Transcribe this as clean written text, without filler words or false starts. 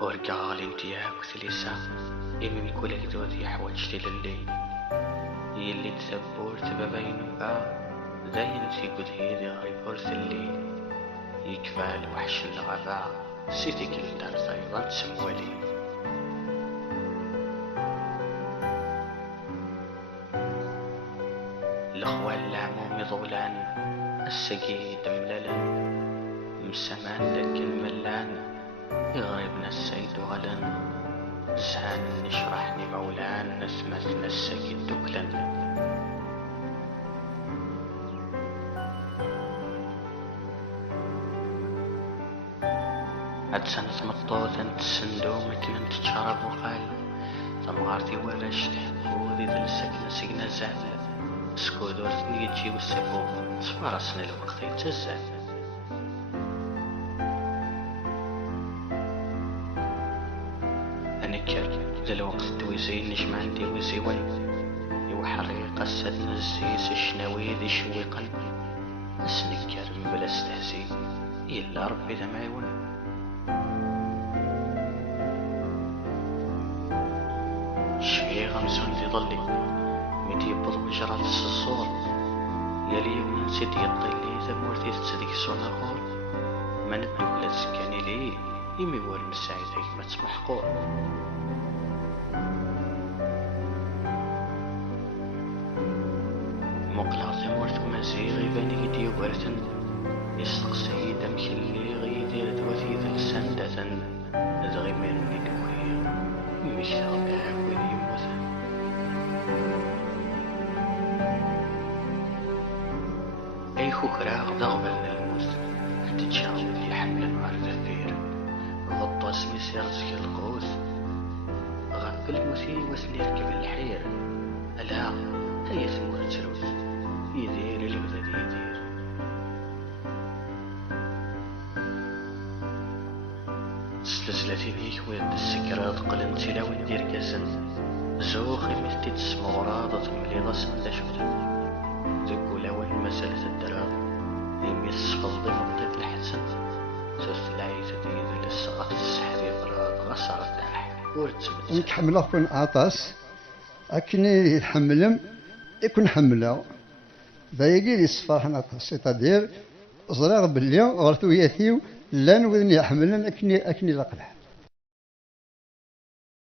ورقال انتياك وثليسة إمن كل جدود يحوجتي للي يلي تثبور تبابين زين تيقود هيدي غيبور ثلي يكفى الوحش الغباء سيتي كل دار أيضا تسمولي الأخوان العموم ضولان السقيد مللا مسمان لك الملان يغربنا السيد غلا زهان نشرحني مولان نسمتنا السيد دكلا أتسنت مطوطا تسندومك من تتشرب وقال ثمغارتي ورش تحبو ذي ذل السكنة سجنة زال سكودور تنيجي والسبو تفرسنا الوقت يتزال أنكر ذا الوقت تويزين نش ما عندي وزيوان يوحريق السدن الزيس الشناوي ذي شويقا أسنكر من بلا استهزي إلا ربي ذا ما يون شفي غمسون ذي ظلي ميتي بضو جرات الصور يلي من سيدي الطلي ذا مورتي تصدق سونا خور من الدولة سكاني لي يمي ور مساعدك ما تسمح قور مقلاط مورت مزيغي باني قدي ورتن يستقسي دمك اللي غيدير دوثي ذا السندة ذا غيمير من دوخي مش غباء وذي يموثن أي خكراغ ضغبلنا الموت تتشاور لي حملا وعرض الثير غطى اسمي سيرتك القوس غرب المثير وسني يركب الحير ألا هيا ثمورة تروس يدير اللي بدا يدير سلسلتي ليك ويد السكرات قلنتي لو ندير كازن زوخي مثلي تسمى ورادة مليضة سندا شفتها ذكو الأول مسألة الدراغ يمي الصفل ضي مقتد الحسن ثلث العيزة ديد للسقط السحري براد غصرت أحي ورتسمت نتحمل أكون عطاس أكني يتحملم يكون حمله ضايقي لي الصفاح عطاس سيتادير زرار باللي غرتو ياثيو لان وذني يحملن أكني لقلح